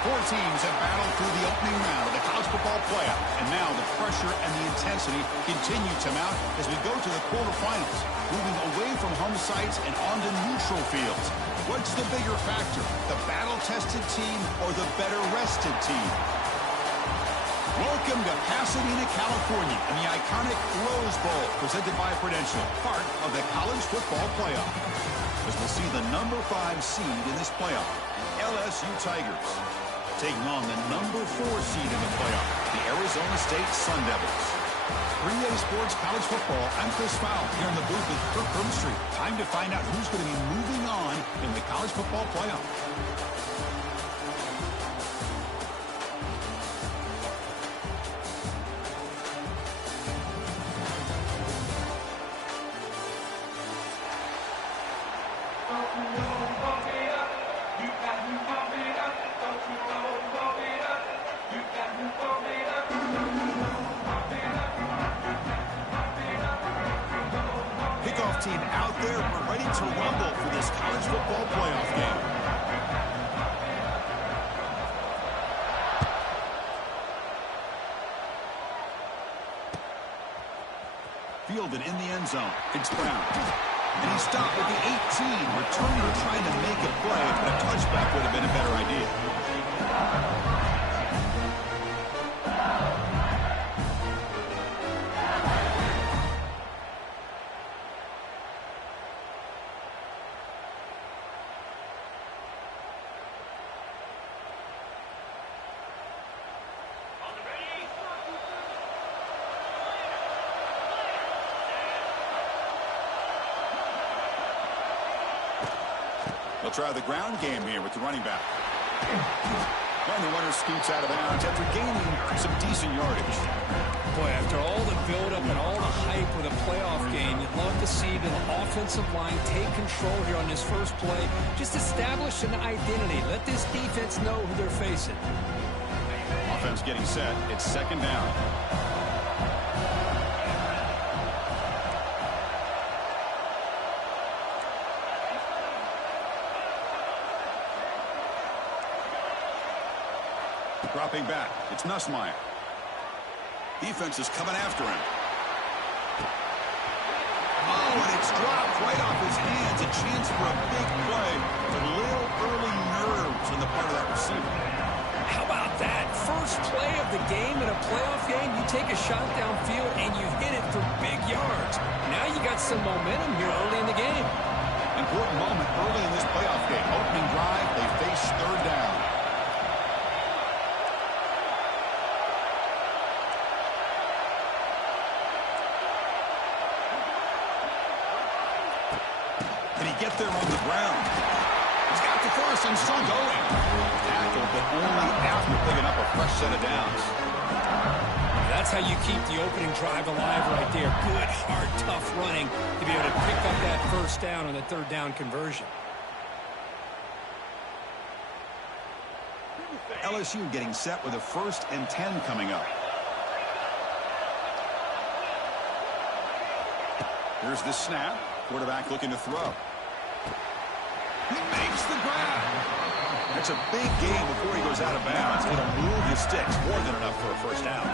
Four teams have battled through the opening round of the college football playoff, and now the pressure and the intensity continue to mount as we go to the quarterfinals, moving away from home sites and onto neutral fields. What's the bigger factor, the battle-tested team or the better-rested team? Welcome to Pasadena, California, and the iconic Rose Bowl, presented by Prudential, part of the college football playoff. As we'll see the number 5 seed in this playoff, LSU Tigers, taking on the number 4 seed in the playoff, the Arizona State Sun Devils. 3A Sports College Football, I'm Chris Fowle, here in the booth with Kirk Broomstreet. Time to find out who's going to be moving on in the college football playoff. Team out there, we're ready to rumble for this college football playoff game. Fielded in the end zone. It's Brown. And he stopped at the 18. Returner trying to make a play, but a touchback would have been a better idea. They'll try the ground game here with the running back. And the runner scoots out of bounds after gaining some decent yardage. Boy, after all the buildup and all the hype with a playoff game, you'd love to see the offensive line take control here on this first play. Just establish an identity. Let this defense know who they're facing. Offense getting set. It's second down. Dropping back. It's Nussmeier. Defense is coming after him. Oh, and it's dropped right off his hands. A chance for a big play. But a little early nerves on the part of that receiver. How about that? First play of the game in a playoff game, you take a shot downfield and you hit it for big yards. Now you got some momentum here early in the game. Important moment early in this playoff game. Opening drive, they face third down. Can he get there on the ground? He's got the first and still going. Tackle, but only after picking up a fresh set of downs. That's how you keep the opening drive alive right there. Good, hard, tough running to be able to pick up that first down on the third down conversion. LSU getting set with a 1st and 10 coming up. Here's the snap. Quarterback looking to throw. He makes the grab. That's a big gain before he goes out of bounds. It'll move his sticks more than enough for a first down.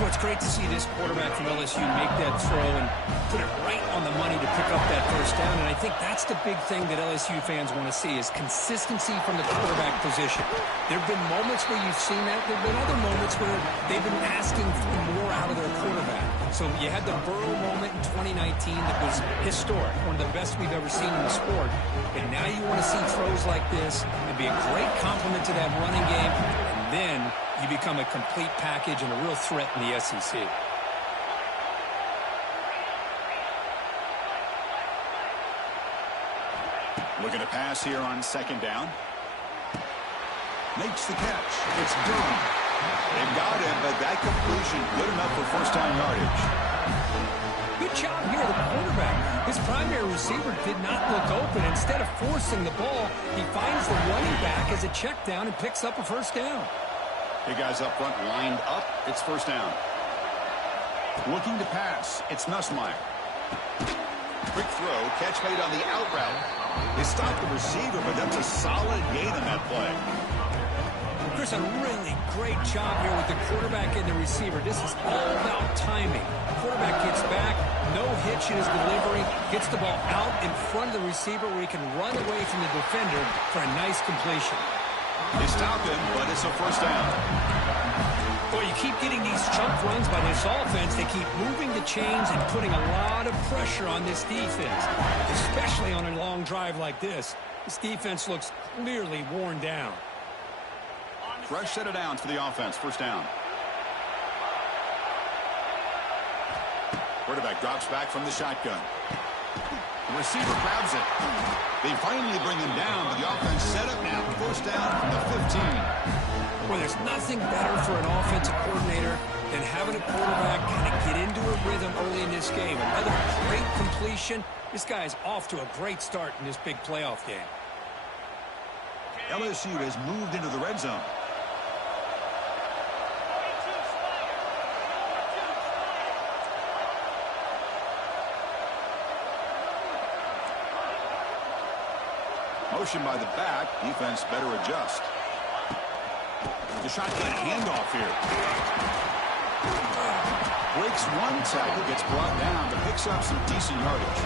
Well, it's great to see this quarterback from LSU make that throw and put it right on the money to pick up that first down. And I think that's the big thing that LSU fans want to see is consistency from the quarterback position. There have been moments where you've seen that. There have been other moments where they've been asking for more out of their quarterback. So you had the Burrow moment in 2019 that was historic, one of the best we've ever seen in the sport. And now you want to see throws like this and be a great complement to that running game. And then you become a complete package and a real threat in the SEC. Looking to pass here on 2nd down. Makes the catch. It's Durham. They've got him, but that completion good enough for first down yardage. Good job here, the quarterback. His primary receiver did not look open. Instead of forcing the ball, he finds the running back as a check down and picks up a first down. Big guys up front lined up. It's first down. Looking to pass. It's Nussmeier. Quick throw. Catch made on the out route. They stopped the receiver, but that's a solid gain on that play. Chris, a really great job here with the quarterback and the receiver. This is all about timing. Quarterback gets back, no hitch in his delivery, gets the ball out in front of the receiver where he can run away from the defender for a nice completion. They stop him, but it's a first down. Boy, you keep getting these chunk runs by this offense. They keep moving the chains and putting a lot of pressure on this defense, especially on a long drive like this. This defense looks clearly worn down. Fresh set of downs for the offense. First down. Quarterback drops back from the shotgun. The receiver grabs it. They finally bring him down, but the offense set up now. First down from the 15. Well, there's nothing better for an offensive coordinator than having a quarterback kind of get into a rhythm early in this game. Another great completion. This guy's off to a great start in this big playoff game. LSU has moved into the red zone. Motion by the back. Defense better adjust. The shotgun handoff here. Breaks one tackle, gets brought down, but picks up some decent yardage.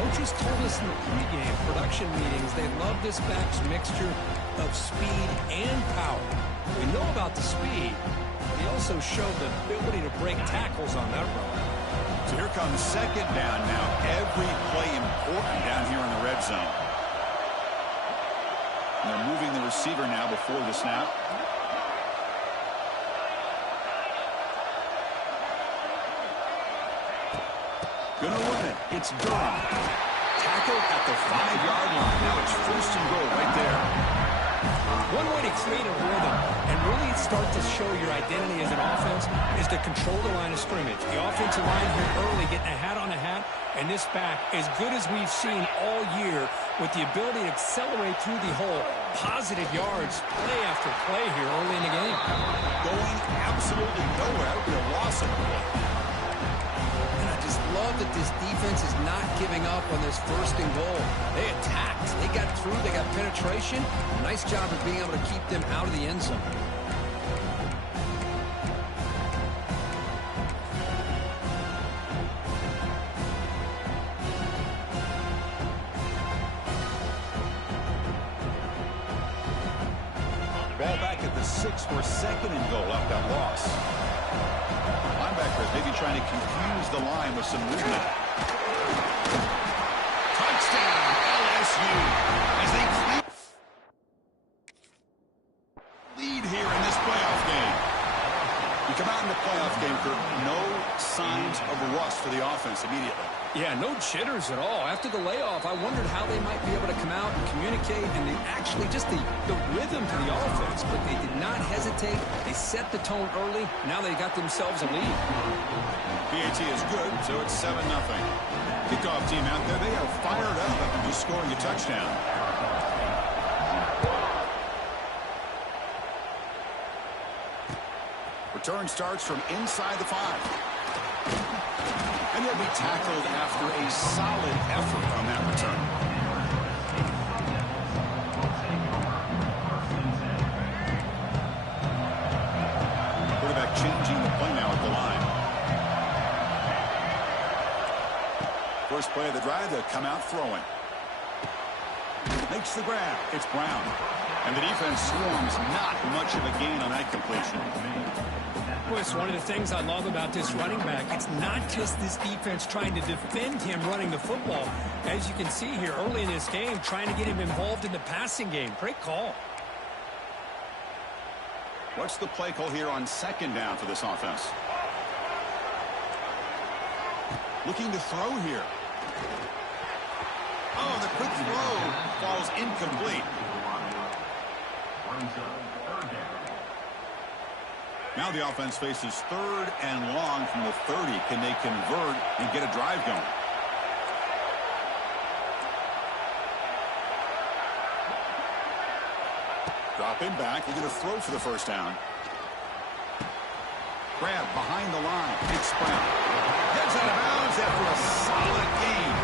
Coaches told us in the pregame production meetings they love this back's mixture of speed and power. We know about the speed. He also showed the ability to break tackles on that run. So here comes 2nd down now. Every play important down here in the red zone. And they're moving the receiver now before the snap. Gonna run it. It's Durham. Tackle at the 5-yard line. Now it's 1st and goal right there. One way to create a rhythm and really start to show your identity as an offense is to control the line of scrimmage. The offensive line here early getting a hat on a hat, and this back, as good as we've seen all year, with the ability to accelerate through the hole, positive yards, play after play here early in the game. Going absolutely nowhere. It'll be a loss of the play. And I just love that this defense is not giving up on this 1st and goal. They attacked. They got through. They got penetration. Nice job of being able to keep them out of the end zone. Ball back at the 6 for 2nd and goal off that loss. Linebackers maybe trying to confuse the line with some movement. Touchdown, LSU. As they lead here in this playoff game. You come out in the playoff game, Kirk, no signs of rust for the offense immediately. Yeah, no jitters at all. After the layoff, I wondered how they might be able to come out and communicate and actually just the rhythm to the offense. But they did not hesitate. They set the tone early. Now they got themselves a lead. PAT is good, so it's 7-0. Kickoff team out there, they are fired up after just scoring a touchdown. Return starts from inside the 5. And he'll be tackled after a solid effort on that return. Quarterback changing the play now at the line. First play of the drive, they'll come out throwing. Makes the grab. It's Brown. And the defense swarms, not much of a gain on that completion. It's one of the things I love about this running back. It's not just this defense trying to defend him running the football. As you can see here early in this game, trying to get him involved in the passing game. Great call. What's the play call here on 2nd down for this offense? Looking to throw here. Oh, the quick throw falls incomplete. Now the offense faces 3rd and long from the 30. Can they convert and get a drive going? Drop him back. They're going to throw for the 1st down. Grab behind the line. It's Brown. Heads out of bounds after a solid game.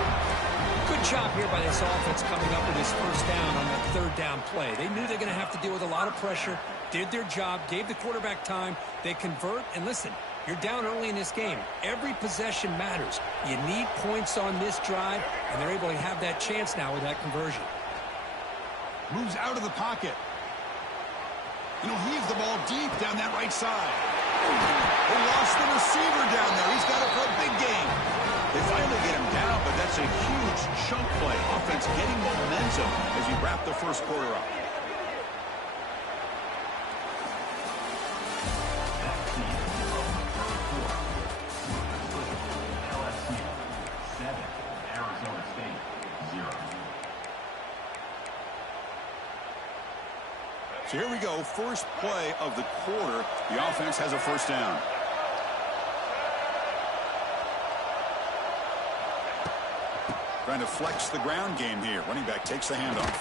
Good job here by this offense coming up with his 1st down on that 3rd down play. They knew they're going to have to deal with a lot of pressure, did their job, gave the quarterback time. They convert, and listen, you're down early in this game. Every possession matters. You need points on this drive, and they're able to have that chance now with that conversion. Moves out of the pocket. Heave the ball deep down that right side. They lost the receiver down there. He's got it for a big game. They finally get him down, but that's a huge chunk play. Offense getting momentum as you wrap the 1st quarter up. So here we go, first play of the quarter. The offense has a 1st down. Trying to flex the ground game here. Running back takes the handoff.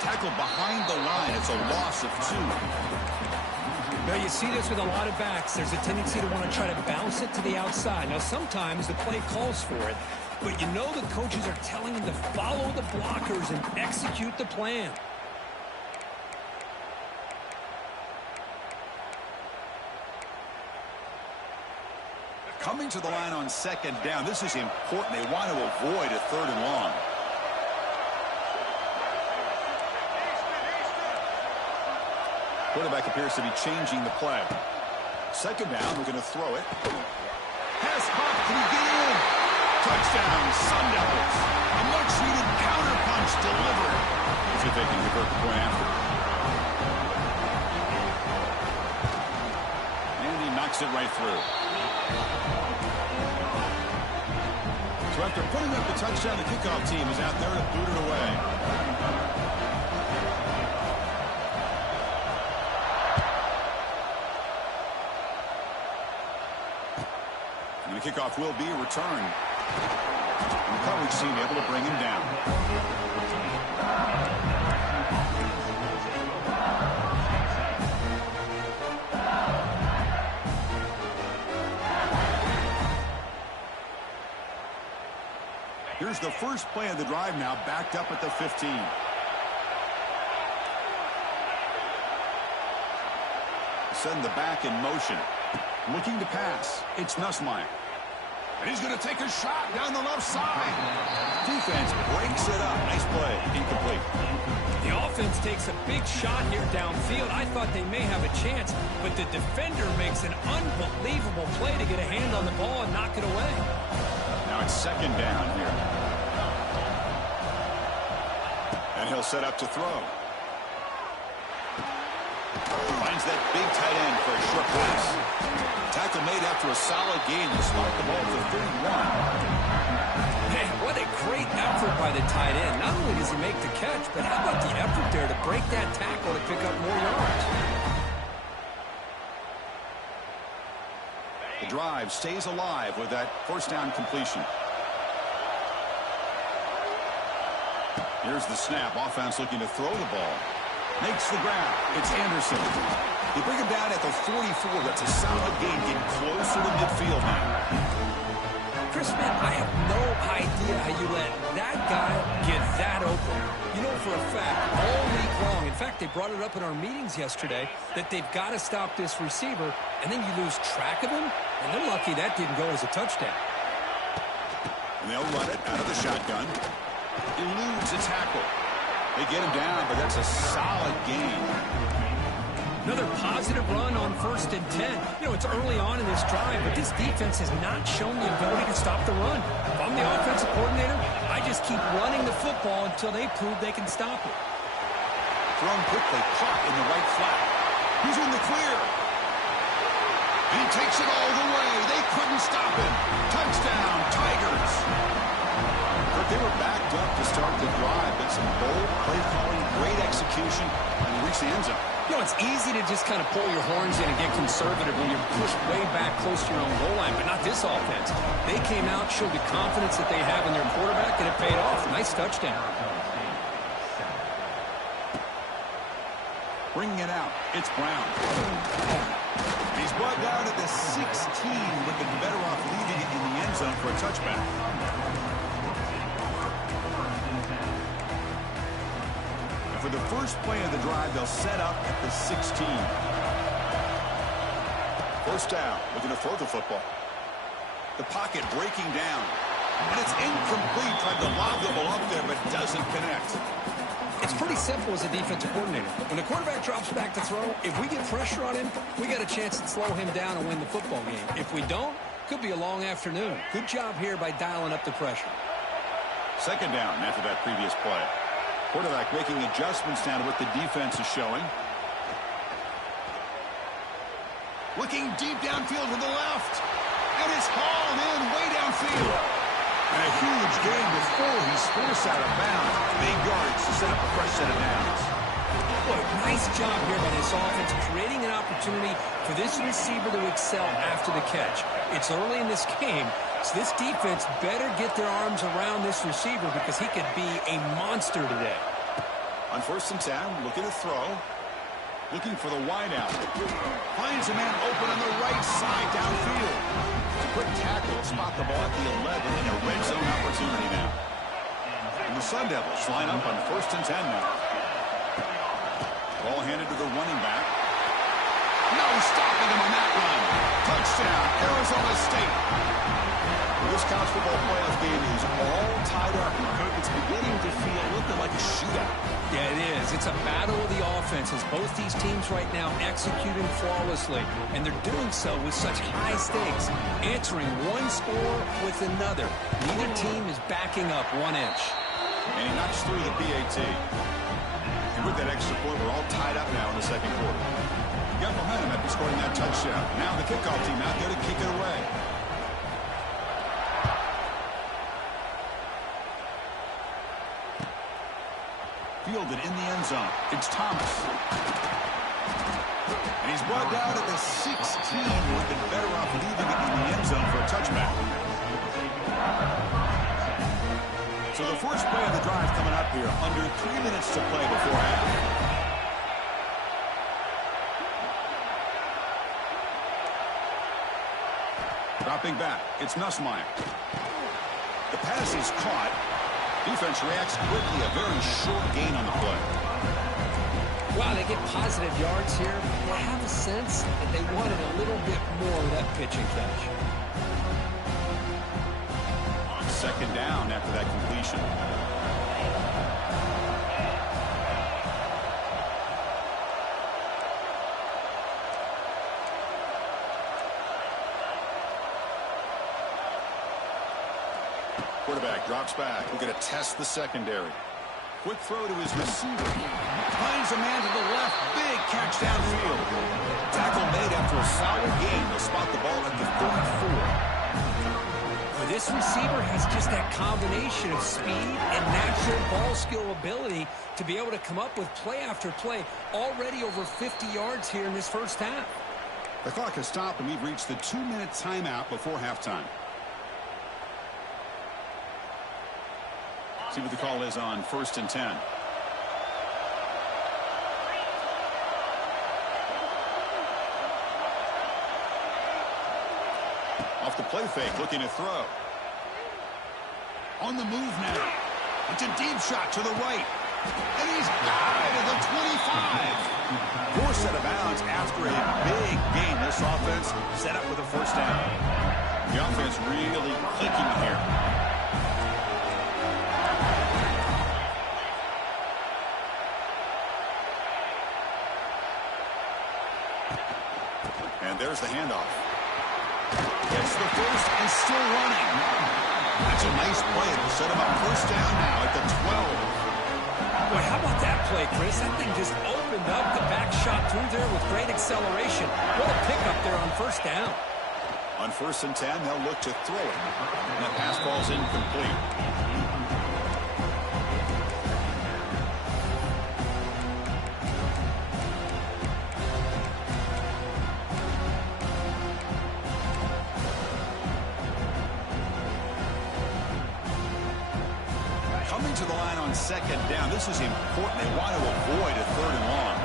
Tackled behind the line. It's a loss of 2. Now, you see this with a lot of backs. There's a tendency to want to try to bounce it to the outside. Now, sometimes the play calls for it, but you know the coaches are telling them to follow the blockers and execute the plan. Coming to the line on 2nd down. This is important. They want to avoid a 3rd and long. Quarterback appears to be changing the play. 2nd down. We're going to throw it. Pass pop. Can he get in? Touchdown, Sun Devils. A much-needed counter-punch delivered. Let's see if they can convert the point after. And he knocks it right through. So after putting up the touchdown, the kickoff team is out there to boot it away. And the kickoff will be a return. And the coverage team able to bring him down. Here's the first play of the drive now, backed up at the 15. Send the back in motion. Looking to pass. It's Nussmeier. And he's going to take a shot down the left side. Defense breaks it up. Nice play. Incomplete. The offense offense takes a big shot here downfield. I thought they may have a chance, but the defender makes an unbelievable play to get a hand on the ball and knock it away. Now it's second down here. And he'll set up to throw. Finds that big tight end for a short pass. Tackle made after a solid gain to start the ball to 31. Man, what a great effort by the tight end. Not only does he make the catch, but how about the effort there to break that tackle to pick up more yards? The drive stays alive with that first down completion. Here's the snap. Offense looking to throw the ball. Makes the grab. It's Anderson. They bring him down at the 44. That's a solid gain, getting closer to midfield now. Chris, man, I have no idea how you let that guy get that open. You know for a fact, all week long, in fact, they brought it up in our meetings yesterday, that they've got to stop this receiver, and then you lose track of him, and they're lucky that didn't go as a touchdown. And they'll run it out of the shotgun. Eludes a tackle. They get him down, but that's a solid gain. Another positive run on 1st and 10. You know, it's early on in this drive, but this defense has not shown the ability to stop the run. If I'm the offensive coordinator, I just keep running the football until they prove they can stop it. Thrown quickly, caught in the right flat. He's in the clear. He takes it all the way. They couldn't stop him. Touchdown, Tigers. But they were backed up to start the drive, but some bold play calling, great execution, and reach the end zone. You know, it's easy to just kind of pull your horns in and get conservative when you're pushed way back close to your own goal line, but not this offense. They came out, showed the confidence that they have in their quarterback, and it paid off. Nice touchdown. Bringing it out, it's Brown. He's brought down at the 16, looking better off leaving it in the end zone for a touchback. For the first play of the drive, they'll set up at the 16. First down, looking to throw the football. The pocket breaking down. And it's incomplete. Tried to lob the ball up there, but doesn't connect. It's pretty simple as a defensive coordinator. When the quarterback drops back to throw, if we get pressure on him, we got a chance to slow him down and win the football game. If we don't, could be a long afternoon. Good job here by dialing up the pressure. Second down after that previous play. Quarterback making adjustments now to what the defense is showing. Looking deep downfield to the left. And it's hauled in way downfield. And a huge gain before he's forced out of bounds. Big yards to set up a fresh set of downs. Boy, nice job here by this offense, creating an opportunity for this receiver to excel after the catch. It's early in this game, so this defense better get their arms around this receiver because he could be a monster today. On 1st and 10, looking to throw. Looking for the wideout. Finds a man open on the right side downfield. It's a quick tackle to spot the ball at the 11 in a red zone opportunity now. And the Sun Devils line up on 1st and 10 now. Ball handed to the running back. No stopping him on that run. Touchdown, Arizona State. Well, this college football playoff game is all tied up. It's beginning to feel looking like a shootout. Yeah, it is. It's a battle of the offenses. Both these teams right now executing flawlessly, and they're doing so with such high stakes, answering one score with another. Neither team is backing up 1 inch. And he knocks through the PAT. And with that extra point, we're all tied up now in the second quarter. You got momentum after scoring that touchdown. Now the kickoff team out there to kick it away. Fielded in the end zone. It's Thomas. And he's brought down at the 16. Would have been better off leaving it in the end zone for a touchback. So the first play of the drive coming up here. Under 3 minutes to play before half. Dropping back. It's Nussmeier. The pass is caught. Defense reacts quickly. A very short gain on the play. Wow, they get positive yards here. I have a sense that they wanted a little bit more of that pitch and catch. On second down after that completion. Quarterback drops back. We're going to test the secondary. Quick throw to his receiver. Finds a man to the left. Big catch downfield. Tackle made after a solid gain. They'll spot the ball at the 34. This receiver has just that combination of speed and natural ball skill ability to be able to come up with play after play. Already over 50 yards here in this first half. The clock has stopped, and we've reached the 2-minute timeout before halftime. See what the call is on 1st and 10. Off the play fake, looking to throw. On the move now. It's a deep shot to the right. And he's got it at the 25. Forced out of bounds after a big gain. This offense set up with a first down. The offense really clicking here. And there's the handoff. Gets the first and still running. That's a nice play to set him up first down now at the 12. Boy, how about that play, Chris? That thing just opened up. The back shot through there with great acceleration. What a pickup there on first down. On 1st and 10, they'll look to throw it. And the pass ball's incomplete. Coming to the line on 2nd down. This is important. They want to avoid a 3rd and long.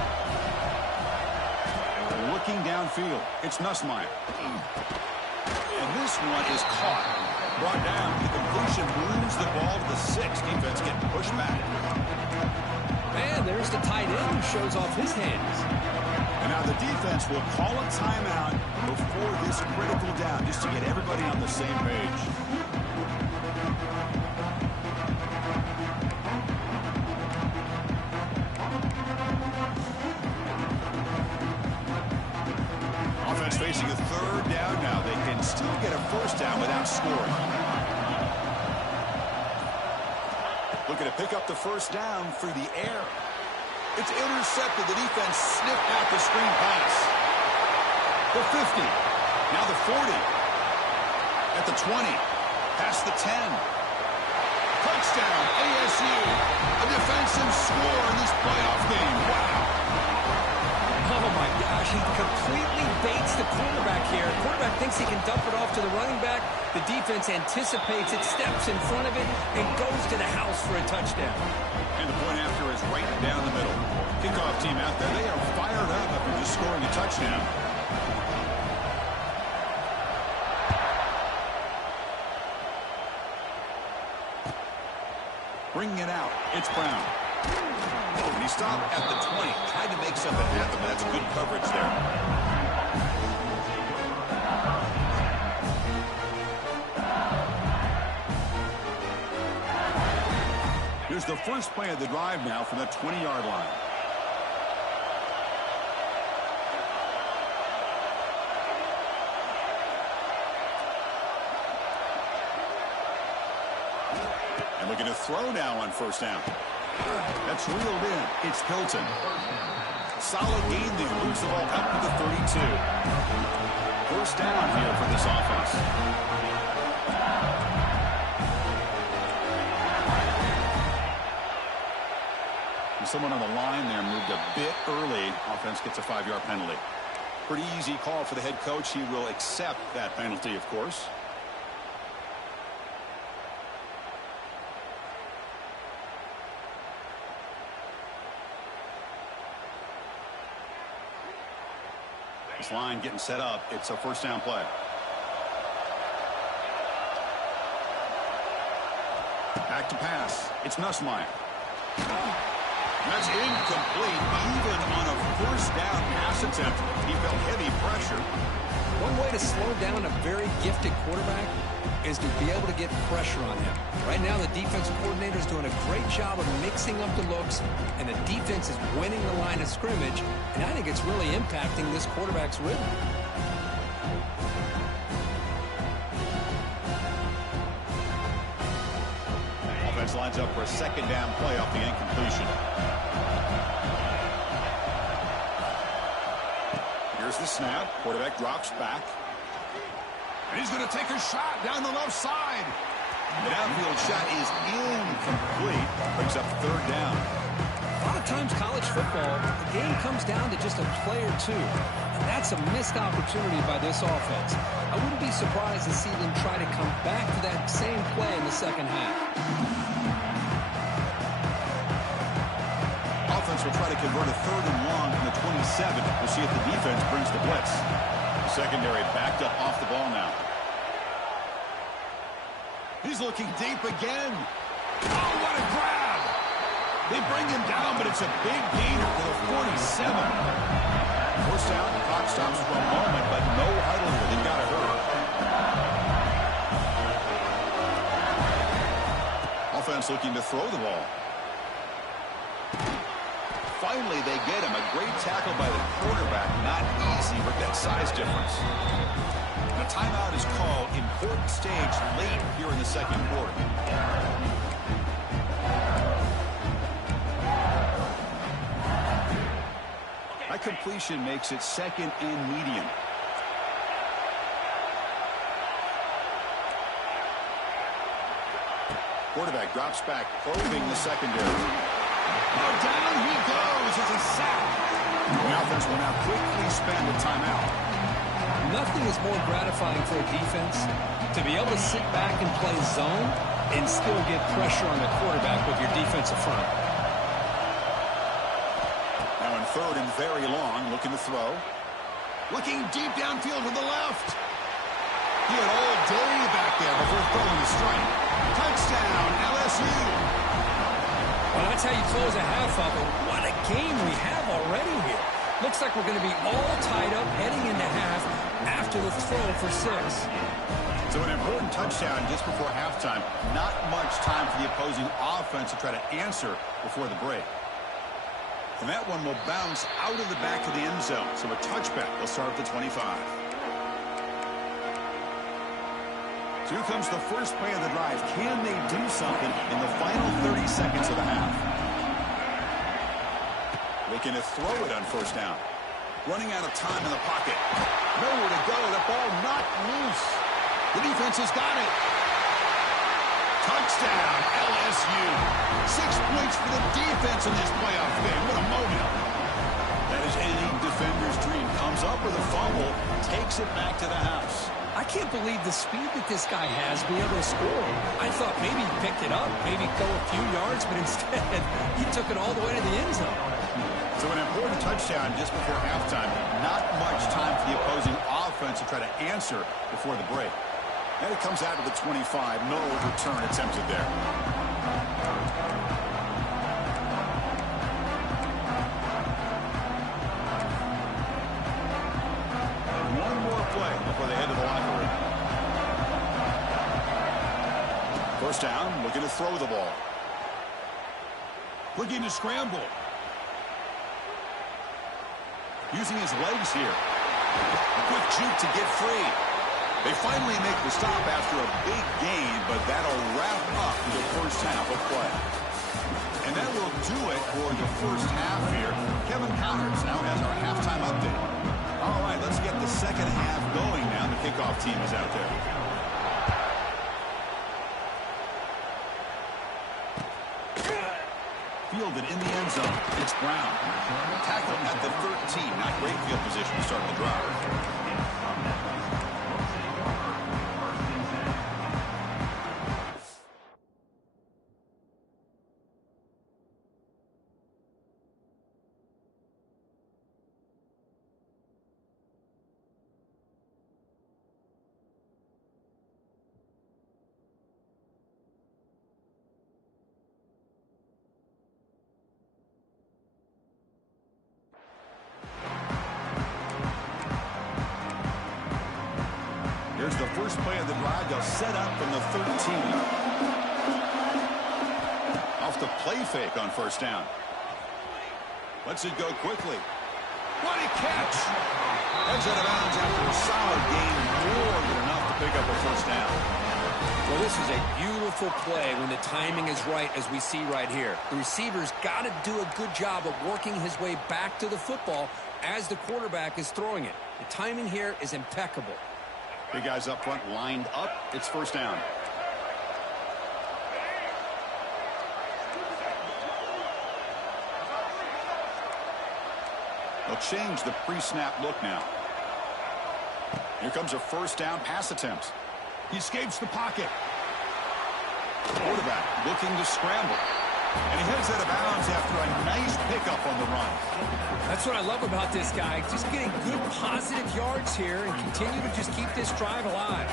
Looking downfield. It's Nussmeier. And this one is caught. Brought down. The completion moves the ball to the 6. Defense getting pushed back. And there's the tight end who shows off his hands. And now the defense will call a timeout before this critical down, just to get everybody on the same page. Offense facing a 3rd down now. They can still get a first down without scoring. Looking to pick up the first down through the air. It's intercepted. The defense sniffed out the screen pass. The 50. Now the 40. At the 20. Past the 10. Touchdown, ASU. A defensive score in this playoff game. Wow. Oh, my gosh. He completely baits the quarterback here. The quarterback thinks he can dump it off to the running back. The defense anticipates it, steps in front of it, and goes to the house for a touchdown. And the point after is right down the middle. Kickoff team out there. They are fired up after just scoring a touchdown. Bringing it out. It's Brown. Oh, and he stopped at the 20. Tried to make something happen, but that's good coverage there. Here's the first play of the drive now from the 20-yard line. And looking to throw now on first down. That's reeled in. It's Hilton. Solid gain there. Moves the ball up to the 32. First down here for this offense. Someone on the line there moved a bit early. Offense gets a 5-yard penalty. Pretty easy call for the head coach. He will accept that penalty, of course. This line getting set up. It's a first down play. Back to pass. It's Nussmeier. That's incomplete. Even on a first down pass attempt, he felt heavy pressure. One way to slow down a very gifted quarterback is to be able to get pressure on him. Right now, the defensive coordinator is doing a great job of mixing up the looks, and the defense is winning the line of scrimmage, and I think it's really impacting this quarterback's rhythm. lines up for a second down play off the incompletion. Here's the snap. Quarterback drops back. And he's going to take a shot down the left side. The downfield shot is incomplete. Brings up third down. A lot of times college football, the game comes down to just a play or two. And that's a missed opportunity by this offense. I wouldn't be surprised to see them try to come back to that same play in the second half. Offense will try to convert a third and long from the 27. We'll see if the defense brings the blitz. The secondary backed up off the ball now. He's looking deep again. Oh, what a grab! They bring him down, but it's a big gainer for the 47. First down, the clock stops for a moment, but no huddle here. They've got to hurry. Offense looking to throw the ball. Finally, they get him. A great tackle by the quarterback. Not easy with that size difference. And a timeout is called. Important stage late here in the second quarter. That completion makes it second and medium. Quarterback drops back, probing the secondary. Oh, down he goes. It's a sack. The offense will now quickly spend a timeout. Nothing is more gratifying for a defense to be able to sit back and play zone and still get pressure on the quarterback with your defensive front. Now in third and very long, looking to throw. Looking deep downfield to the left. He had all day back there before throwing the strike. Touchdown, LSU. Well, that's how you close a half of it. What a game we have already here. Looks like we're going to be all tied up heading into half after the throw for 6. So an important touchdown just before halftime. Not much time for the opposing offense to try to answer before the break. And that one will bounce out of the back of the end zone. So a touchback will start at the 25. So here comes the first play of the drive. Can they do something in the final 30 seconds of the half? Looking to throw it on first down. Running out of time in the pocket. Nowhere to go. The ball knocked loose. The defense has got it. Touchdown, LSU. 6 points for the defense in this playoff game. What a moment. That is any defender's dream. Comes up with a fumble. Takes it back to the house. I can't believe the speed that this guy has being able to score. I thought maybe he picked it up, maybe go a few yards, but instead he took it all the way to the end zone. So an important touchdown just before halftime. Not much time for the opposing offense to try to answer before the break. And it comes out of the 25. No return attempted there. One more play before they head to the locker room. First down, looking to throw the ball. Looking to scramble. Using his legs here. A quick juke to get free. They finally make the stop after a big gain, but that'll wrap up the first half of play. And that will do it for the first half here. Kevin Connors now has our halftime update. All right, let's get the second half going now. The kickoff team is out there. Fielded in the end zone. It's Brown. Tackled at the 13. Not great field position to start the drive. Here's the first play of the drive. They'll set up from the 13. Off the play fake on first down. Lets it go quickly. What a catch! Heads out of bounds after a solid gain. More than enough to pick up a first down. Well, this is a beautiful play when the timing is right, as we see right here. The receiver's got to do a good job of working his way back to the football as the quarterback is throwing it. The timing here is impeccable. Big guys up front lined up. It's first down. They'll change the pre-snap look now. Here comes a first down pass attempt. He escapes the pocket. Quarterback looking to scramble. And he heads out of bounds after a nice pickup on the run. That's what I love about this guy. Just getting good positive yards here and continue to just keep this drive alive.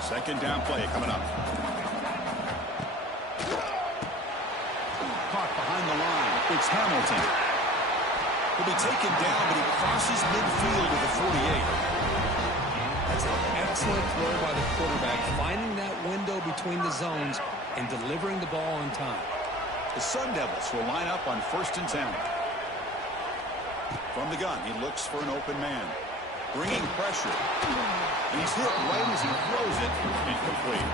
Second down play coming up. Caught behind the line. It's Hamilton. He'll be taken down, but he crosses midfield to the 48. That's an excellent throw by the quarterback, finding that window between the zones and delivering the ball on time. The Sun Devils will line up on 1st and 10. From the gun, he looks for an open man. Bringing pressure. And he's hit right as he throws it. Incomplete.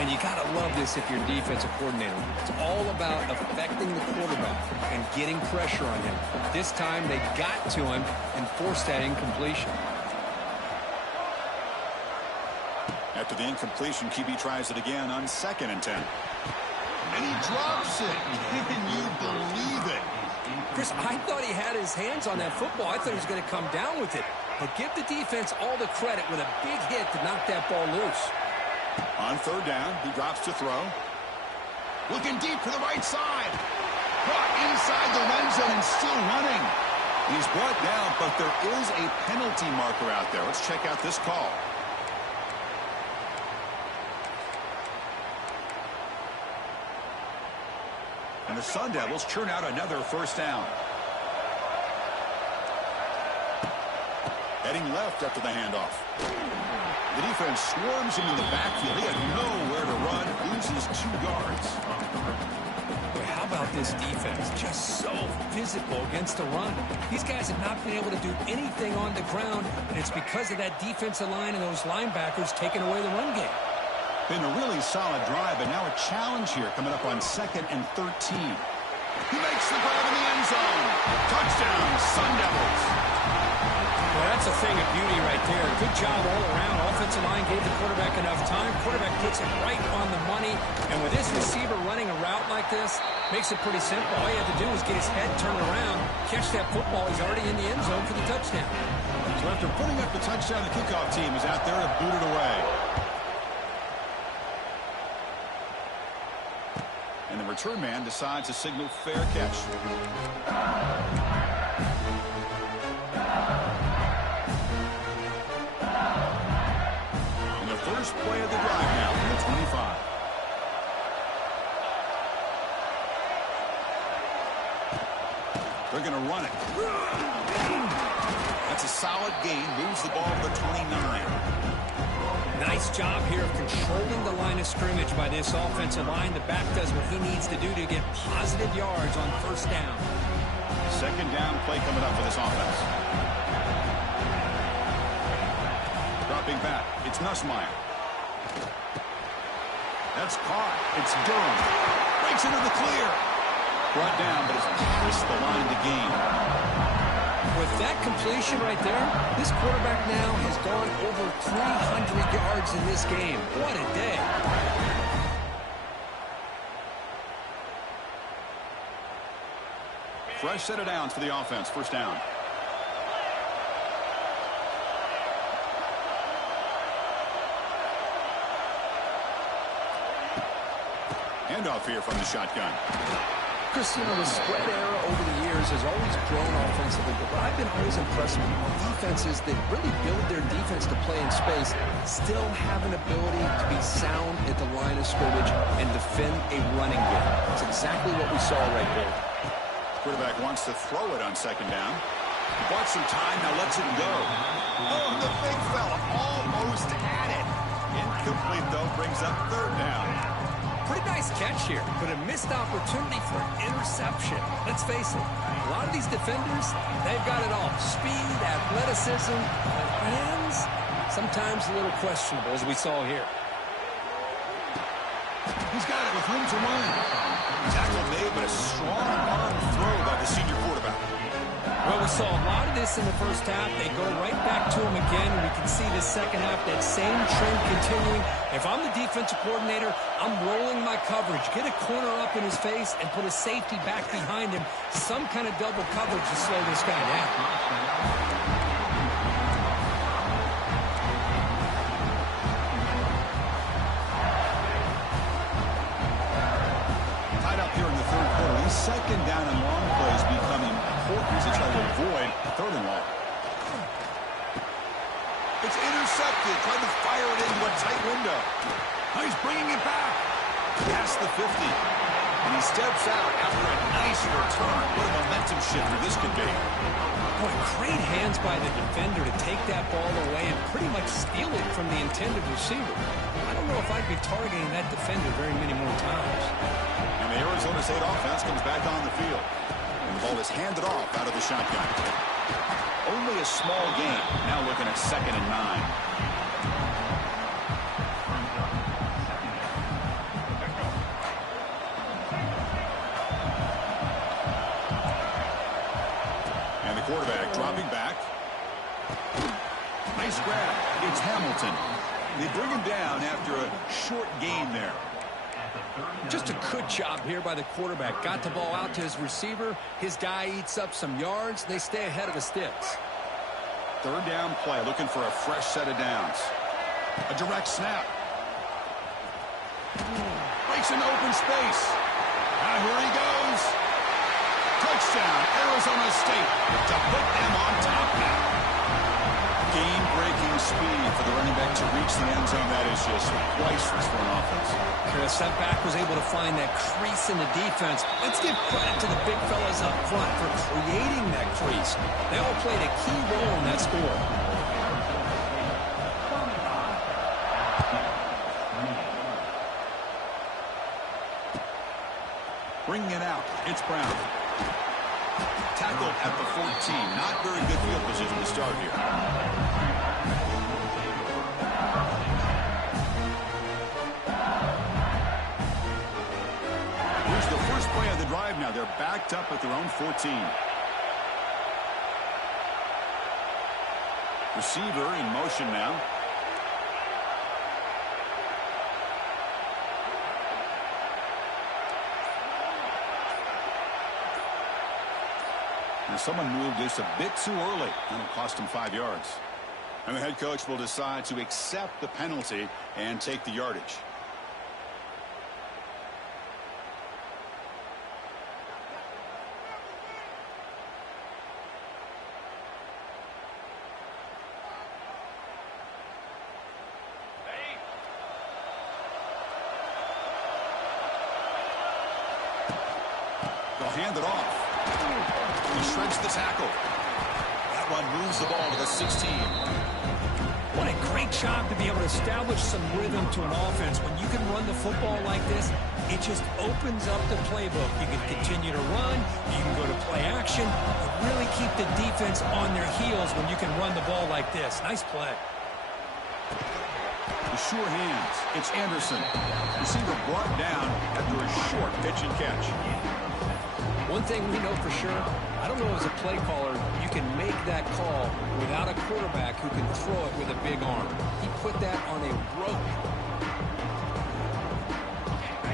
And you got to love this if you're a defensive coordinator. It's all about affecting the quarterback and getting pressure on him. This time they got to him and forced that incompletion. After the incompletion, QB tries it again on 2nd and 10. And he drops it. Can you believe it? Chris, I thought he had his hands on that football. I thought he was going to come down with it. But give the defense all the credit with a big hit to knock that ball loose. On 3rd down, he drops to throw. Looking deep to the right side. Caught inside the red zone and still running. He's brought down, but there is a penalty marker out there. Let's check out this call. And the Sun Devils churn out another first down. Heading left after the handoff. The defense swarms him in the backfield. He had nowhere to run. Loses 2 yards. Boy, how about this defense? Just so physical against the run. These guys have not been able to do anything on the ground, and it's because of that defensive line and those linebackers taking away the run game. Been a really solid drive, but now a challenge here coming up on 2nd and 13. He makes the grab in the end zone. Touchdown, Sun Devils. Well, that's a thing of beauty right there. Good job all around. Offensive line gave the quarterback enough time. Quarterback puts it right on the money. And with this receiver running a route like this, makes it pretty simple. All you have to do is get his head turned around, catch that football. He's already in the end zone for the touchdown. So after putting up the touchdown, the kickoff team is out there to boot it away. And the return man decides to signal fair catch. And the first play of the drive now from the 25. They're going to run it. That's a solid gain. Moves the ball to the 29. Nice job here of controlling the line of scrimmage by this offensive line. The back does what he needs to do to get positive yards on first down. Second down play coming up for this offense. Dropping back. It's Nussmeier. That's caught. It's Durham. Breaks into the clear. Brought down, but it's past the line to gain. With that completion right there, this quarterback now has gone over 300 yards in this game. What a day. Fresh set of downs for the offense. First down. Handoff here from the shotgun. Chris, you know, the spread era over the years has always grown offensively, but what I've been always impressed with defenses that really build their defense to play in space still have an ability to be sound at the line of scrimmage and defend a running game. That's exactly what we saw right there. Quarterback wants to throw it on second down. Bought some time, now lets it go. Oh, the big fella almost had it. Incomplete, though, brings up third down. Pretty nice catch here, but a missed opportunity for an interception. Let's face it, a lot of these defenders, they've got it all. Speed, athleticism, but hands, sometimes a little questionable, as we saw here. He's got it with room to run. Tackle made, but a strong arm throw by the senior quarterback. Well, we saw a lot of this in the first half. They go right back to him again, and we can see the second half, that same trend continuing. If I'm the defensive coordinator, I'm rolling my coverage. Get a corner up in his face and put a safety back behind him. Some kind of double coverage to slow this guy down. Second down and long plays become important as they try to avoid third and long. It's intercepted, trying to fire it into a tight window. Now he's bringing it back past the 50. And he steps out after a nice return. What a momentum shifter this could be. Boy, great hands by the defender to take that ball away and pretty much steal it from the intended receiver. I don't know if I'd be targeting that defender very many more times. And the Arizona State offense comes back on the field. And the ball is handed off out of the shotgun. Only a small gain. Now looking at 2nd and 9. And the quarterback dropping back. Nice grab. It's Hamilton. They bring him down after a short gain there. Just a good job here by the quarterback. Got the ball out to his receiver. His guy eats up some yards. They stay ahead of the sticks. Third down play, looking for a fresh set of downs. A direct snap. Breaks into open space. Now here he goes. Touchdown, Arizona State, to put them on top now. Game-breaking speed for the running back to reach the end zone. That is just priceless for an offense. The setback was able to find that crease in the defense. Let's give credit to the big fellas up front for creating that crease. They all played a key role in that score. Bringing it out, it's Brown. Tackled at the 14. Not very good field position to start here. Here's the first play of the drive now. They're backed up at their own 14. Receiver in motion now. And someone moved this a bit too early. That'll cost him 5 yards. And the head coach will decide to accept the penalty and take the yardage. They'll hand it off. He shreds the tackle. That one moves the ball to the 16. What a great job to be able to establish some rhythm to an offense. When you can run the football like this, it just opens up the playbook. You can continue to run. You can go to play action. You really keep the defense on their heels when you can run the ball like this. Nice play. The sure hands. It's Anderson. Receiver brought down after a short pitch and catch. One thing we know for sure, I don't know as a play caller, you can make that call without a quarterback who can throw it with a big arm. He put that on a rope.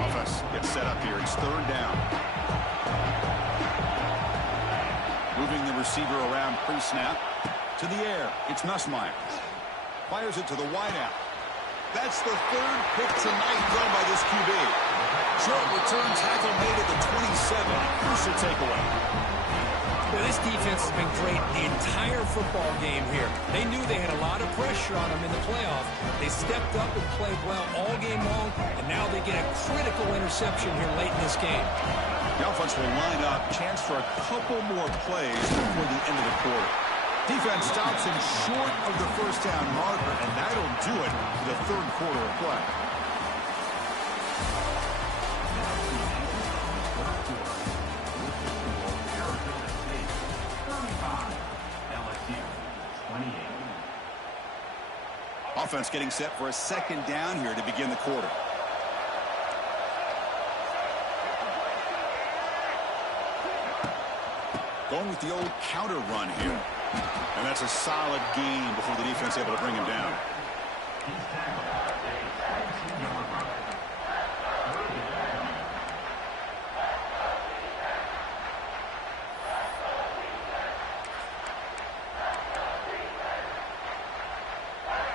Offense gets set up here. It's third down. Moving the receiver around pre-snap. To the air. It's Nussmeier. Fires it to the wideout. That's the third pick tonight thrown by this QB. Short return tackle made at the 27. Crucial takeaway. Well, this defense has been great the entire football game here. They knew they had a lot of pressure on them in the playoff. They stepped up and played well all game long, and now they get a critical interception here late in this game. The offense will line up. Chance for a couple more plays before the end of the quarter. Defense stops him short of the first down marker, and that'll do it for the third quarter of play. Offense getting set for a second down here to begin the quarter. Going with the old counter run here. And that's a solid gain before the defense able to bring him down.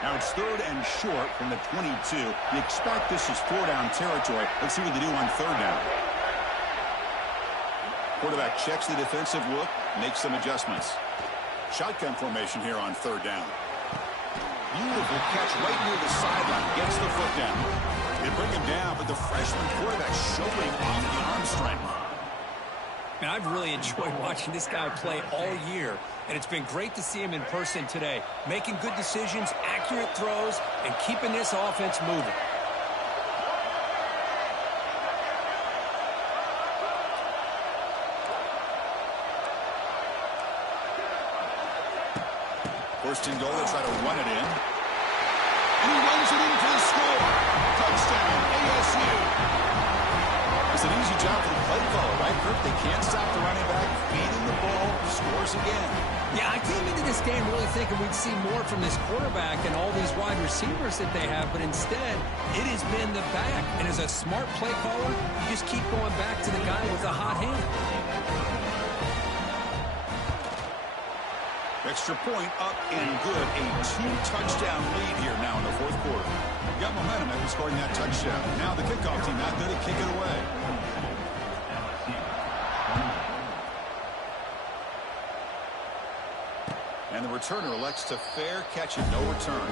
Now it's 3rd and short from the 22. You expect this is 4-down territory. Let's see what they do on 3rd down. Quarterback checks the defensive look, makes some adjustments. Shotgun formation here on 3rd down. Beautiful catch right near the sideline. Gets the foot down. They bring him down, but the freshman quarterback showing off the arm strength. Man, I've really enjoyed watching this guy play all year, and it's been great to see him in person today, making good decisions, accurate throws, and keeping this offense moving. First and goal, they try to run it in. And he runs it in for the score. Touchdown, ASU. It's an easy job for the play caller, right, Kirk? They can't stop the running back, feeding the ball, scores again. Yeah, I came into this game really thinking we'd see more from this quarterback and all these wide receivers that they have, but instead, it has been the back. And as a smart play caller, you just keep going back to the guy with the hot hand. Extra point up and good. A 2-touchdown lead here now in the 4th quarter. Got momentum after scoring that touchdown. Now the kickoff team not good to kick it away. And the returner elects to fair catch it, no return.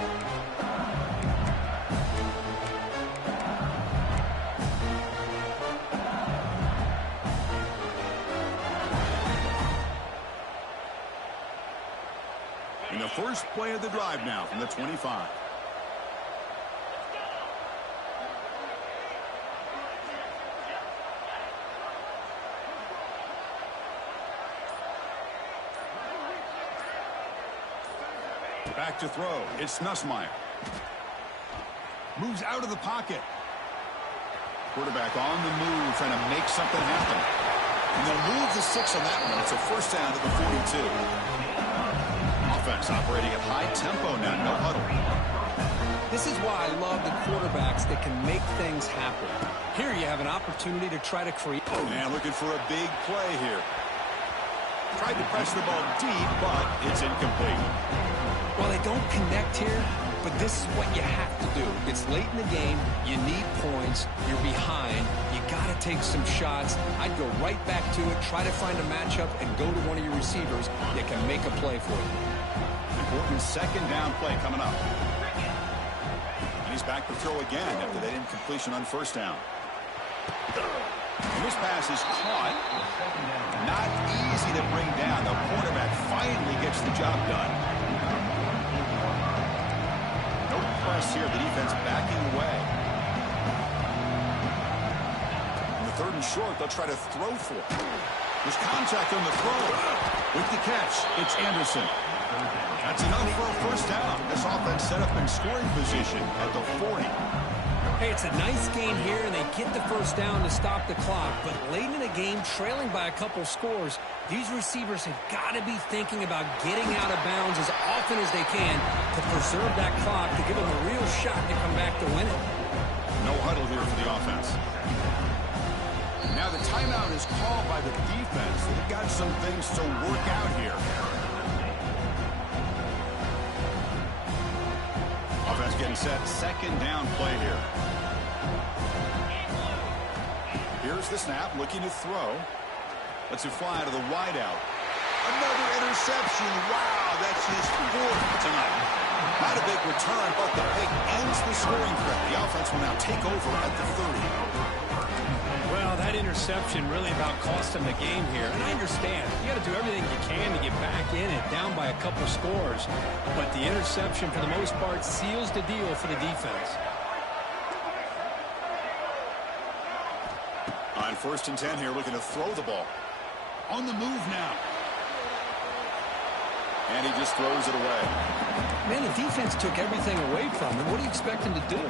In the first play of the drive now from the 25. Back to throw. It's Nussmeier. Moves out of the pocket. Quarterback on the move, trying to make something happen. And they'll move the 6 on that one. It's a first down to the 42. Offense operating at high tempo now, no huddle. This is why I love the quarterbacks that can make things happen. Here you have an opportunity to try to create. And looking for a big play here. Tried to press the ball deep, but it's incomplete. Well, they don't connect here, but this is what you have to do. It's late in the game. You need points. You're behind. You got to take some shots. I'd go right back to it, try to find a matchup, and go to one of your receivers that can make a play for you. Important 2nd down play coming up. And he's back to throw again after that incompletion on 1st down. And this pass is caught. Not easy to bring down. The quarterback finally gets the job done. No press here. The defense backing away. In the 3rd and short, they'll try to throw for it. There's contact on the throw. With the catch, it's Anderson. That's enough for a first down. This offense set up in scoring position at the 40. Hey, it's a nice gain here, and they get the first down to stop the clock. But late in the game, trailing by a couple scores, these receivers have got to be thinking about getting out of bounds as often as they can to preserve that clock, to give them a real shot to come back to win it. No huddle here for the offense. Now the timeout is called by the defense. They've got some things to work out here. Offense getting set. 2nd down play here. Here's the snap, looking to throw. Lets it fly to the wideout. Another interception. Wow, that's his 4th tonight. Not a big return, but the pick ends the scoring threat. The offense will now take over at the 30. Well, that interception really about cost them the game here. And I understand. You got to do everything you can to get back in it, down by a couple scores. But the interception, for the most part, seals the deal for the defense. On 1st and 10 here, looking to throw the ball. On the move now. And he just throws it away. Man, the defense took everything away from him. What do you expect him to do?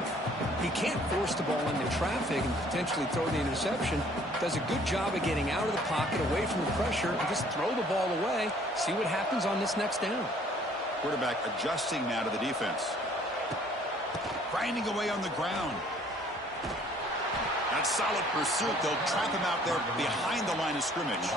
He can't force the ball into traffic and potentially throw the interception. Does a good job of getting out of the pocket, away from the pressure, and just throw the ball away. See what happens on this next down. Quarterback adjusting now to the defense. Grinding away on the ground. That solid pursuit. They'll trap him out there behind the line of scrimmage.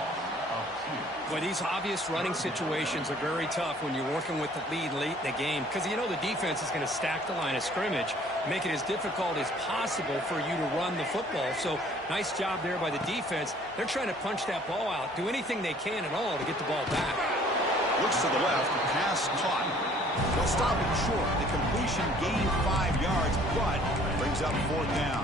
Well, these obvious running situations are very tough when you're working with the lead late in the game because you know the defense is going to stack the line of scrimmage, make it as difficult as possible for you to run the football. So nice job there by the defense. They're trying to punch that ball out, do anything they can at all to get the ball back. Looks to the left, pass caught. They'll stop him short. The completion gained 5 yards, but brings up 4th down.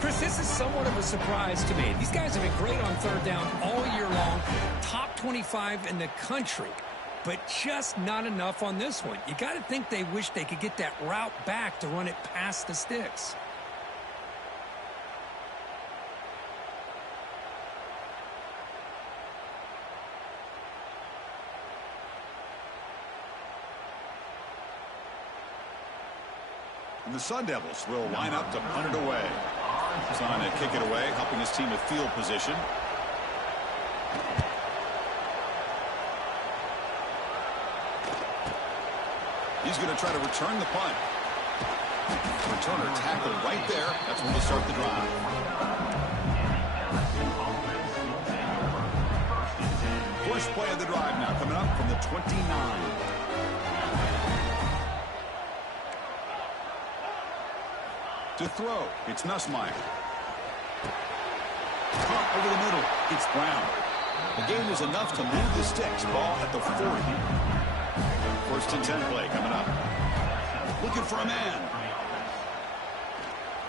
Chris, this is somewhat of a surprise to me. These guys have been great on 3rd down all year long, top 25 in the country, but just not enough on this one. You got to think they wish they could get that route back to run it past the sticks. And the Sun Devils will line up to punt it away. He's on to kick it away, helping his team with field position. He's going to try to return the punt. Returner tackled right there. That's when we'll start the drive. First play of the drive now coming up from the 29. To throw, it's Nussmeier. Caught over the middle, it's Brown. The gain is enough to move the sticks. Ball at the 40. 1st and 10 play coming up. Looking for a man.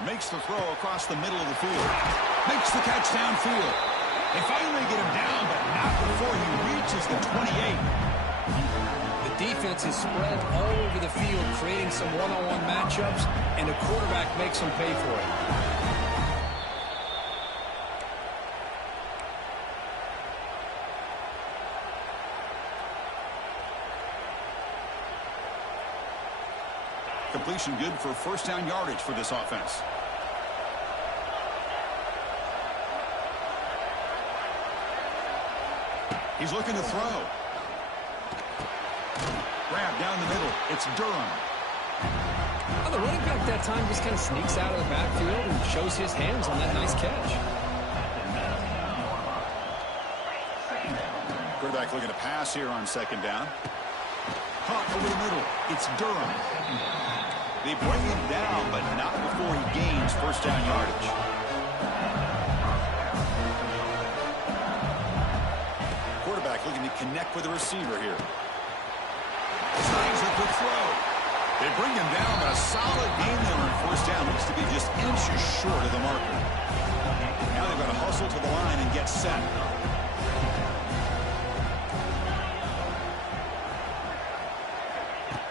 Makes the throw across the middle of the field. Makes the catch downfield. They finally get him down, but not before he reaches the 28. Defense is spread all over the field, creating some one-on-one matchups, and the quarterback makes them pay for it. Completion good for 1st down yardage for this offense. He's looking to throw. Grab down the middle. It's Durham. Well, the running back that time just kind of sneaks out of the backfield and shows his hands on that nice catch. Quarterback looking to pass here on 2nd down. Caught over the middle. It's Durham. They bring him down, but not before he gains 1st down yardage. Quarterback looking to connect with the receiver here. Signs a quick throw. They bring him down, but a solid game there on 1st down. Looks to be just inches short of the marker. Now they've got to hustle to the line and get set.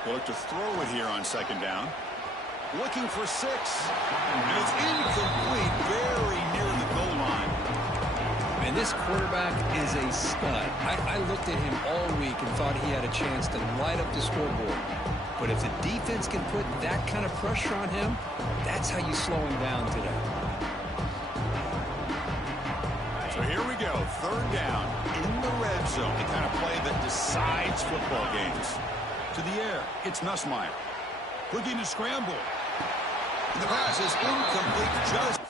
They look to throw it here on 2nd down. Looking for 6. And it's incomplete, very near the goal line. And this quarterback is a stud. I looked at him all week and thought he had a chance to light up the scoreboard. But if the defense can put that kind of pressure on him, that's how you slow him down today. So here we go, 3rd down in the red zone. The kind of play that decides football games. To the air, it's Nussmeier. Looking to scramble. And the pass is incomplete just.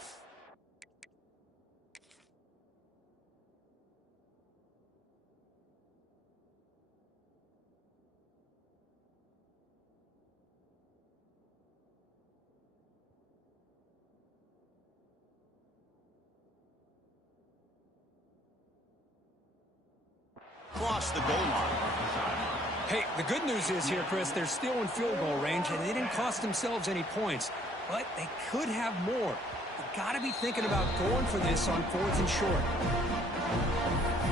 Across the goal line. Hey, the good news is here, Chris, they're still in field goal range, and they didn't cost themselves any points. But they could have more. You've got to be thinking about going for this on 4th and short.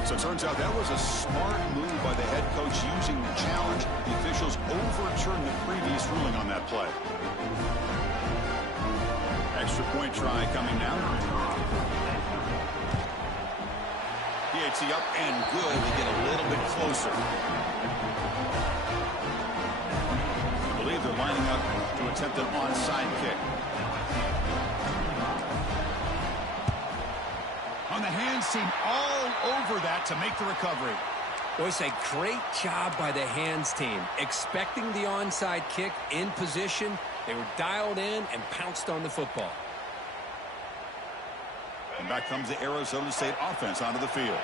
So it turns out that was a smart move by the head coach using the challenge. The officials overturned the previous ruling on that play. Extra point try coming now. PAT up and good. They get a little bit closer. I believe they're lining up to attempt an onside kick. On the hands team, all over that to make the recovery. Boys, a great job by the hands team. Expecting the onside kick in position. They were dialed in and pounced on the football. And back comes the Arizona State offense onto the field.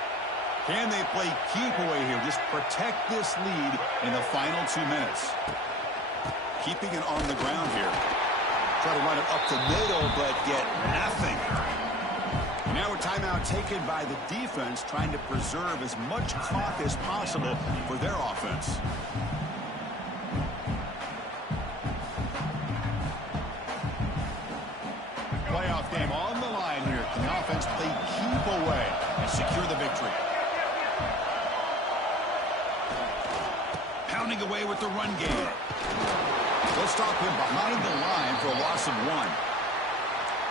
Can they play keep away here? Just protect this lead in the final 2 minutes. Keeping it on the ground here. Try to run it up the middle, but get nothing. Now a timeout taken by the defense, trying to preserve as much clock as possible for their offense. Playoff game on the line here. Can the offense play keep away and secure the victory? Pounding away with the run game. They'll stop him behind the line for a loss of 1.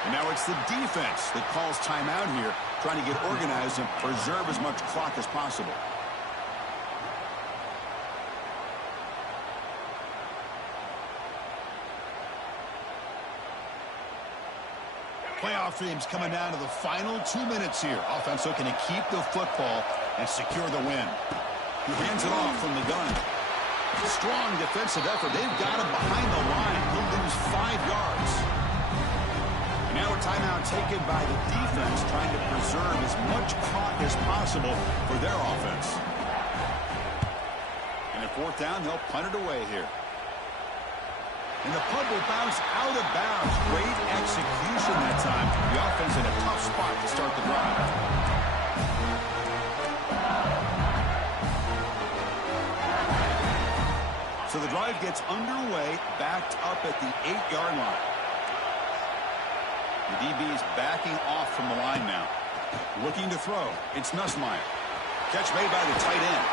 And now it's the defense that calls timeout here, trying to get organized and preserve as much clock as possible. Playoff teams coming down to the final 2 minutes here. Offense looking to keep the football and secure the win. He hands it off from the gun. Strong defensive effort. They've got him behind the line. He'll lose 5 yards. Now a timeout taken by the defense, trying to preserve as much clock as possible for their offense. And at 4th down, they'll punt it away here. And the punt will bounce out of bounds. Great execution that time. The offense in a tough spot to start the drive. So the drive gets underway, backed up at the 8-yard line. The DB is backing off from the line now. Looking to throw. It's Nussmeier. Catch made by the tight end.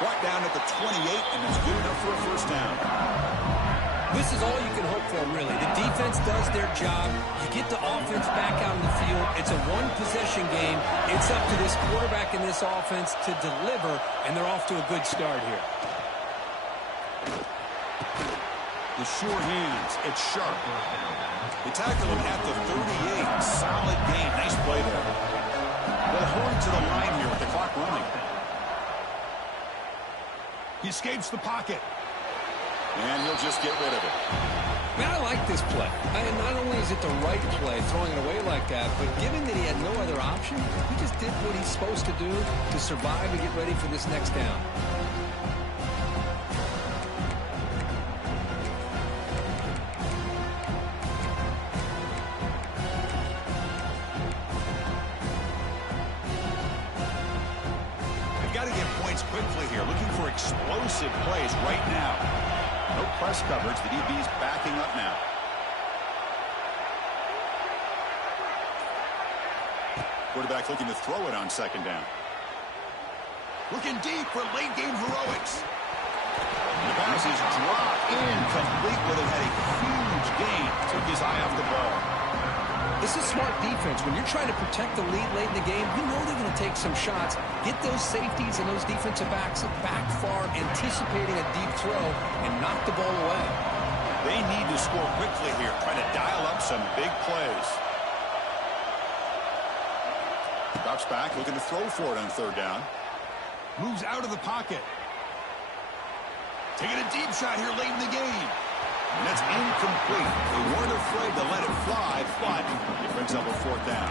Brought down at the 28, and it's good enough for a 1st down. This is all you can hope for, really. The defense does their job. You get the offense back out on the field. It's a one-possession game. It's up to this quarterback and this offense to deliver, and they're off to a good start here. The sure hands. It's sharp. They tackle him at the 38. Solid game. Nice play there. Well, Horn to the line here with the clock running. He escapes the pocket. And he'll just get rid of it. Man, I like this play. Not only is it the right play, throwing it away like that, but given that he had no other option, he just did what he's supposed to do to survive and get ready for this next down. Quickly here, looking for explosive plays right now. No press coverage. The DB's backing up now. Quarterback looking to throw it on 2nd down. Looking deep for late game heroics. The pass is dropped incomplete, but it had a huge gain. Took his eye off the ball. This is smart defense. When you're trying to protect the lead late in the game, you know they're going to take some shots. Get those safeties and those defensive backs back far, anticipating a deep throw, and knock the ball away. They need to score quickly here, trying to dial up some big plays. Drops back, looking to throw for it on 3rd down. Moves out of the pocket. Taking a deep shot here late in the game. And that's incomplete. They weren't afraid to let it fly, but it brings up a 4th down.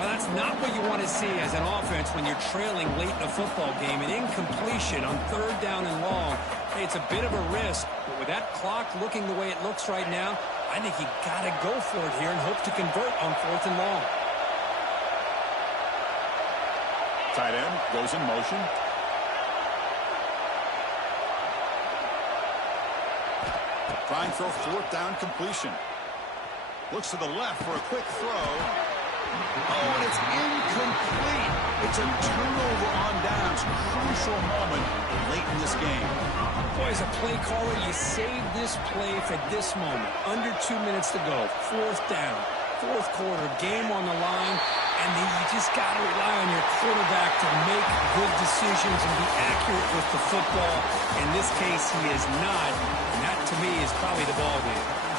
Well, that's not what you want to see as an offense when you're trailing late in a football game. An incompletion on 3rd down and long. Hey, it's a bit of a risk, but with that clock looking the way it looks right now, I think you got to go for it here and hope to convert on 4th and long. Tight end goes in motion. Trying for a 4th down completion. Looks to the left for a quick throw. Oh, and it's incomplete. It's a turnover on downs. Crucial moment late in this game. Boy, as a play caller, you save this play for this moment. Under 2 minutes to go. 4th down. 4th quarter. Game on the line. And you just got to rely on your quarterback to make good decisions and be accurate with the football. In this case, he is not. And that, to me, is probably the ball game.